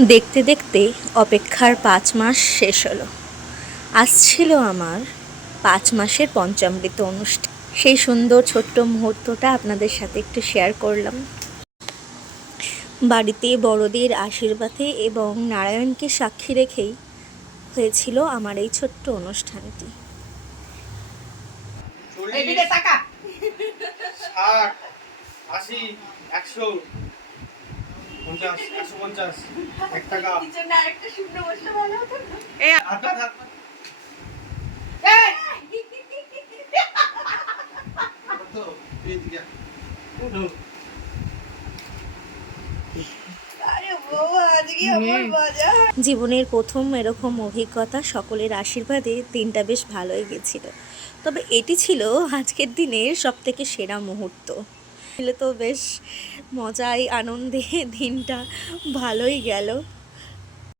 দেখতে দেখতে অপেক্ষার পাঁচ মাস শেষ হলো। আজ ছিল আমার পাঁচ মাসের পঞ্চামৃত অনুষ্ঠান। সেই সুন্দর ছোট্ট মুহূর্তটা আপনাদের সাথে একটু শেয়ার করলাম। বাড়িতে বড়দের আশীর্বাদে এবং নারায়ণকে সাক্ষী রেখেই হয়েছিল আমার এই ছোট্ট অনুষ্ঠানটি। পঞ্চাশ একশো পঞ্চাশ এক টাকা। এই হাত হাত জীবনের প্রথম এরকম অভিজ্ঞতা সকলের আশীর্বাদে দিনটা বেশ ভালোই গেছিল। তবে এটি ছিল আজকের দিনের সব থেকে সেরা মুহূর্ত। তো বেশ মজাই আনন্দে দিনটা ভালোই গেল।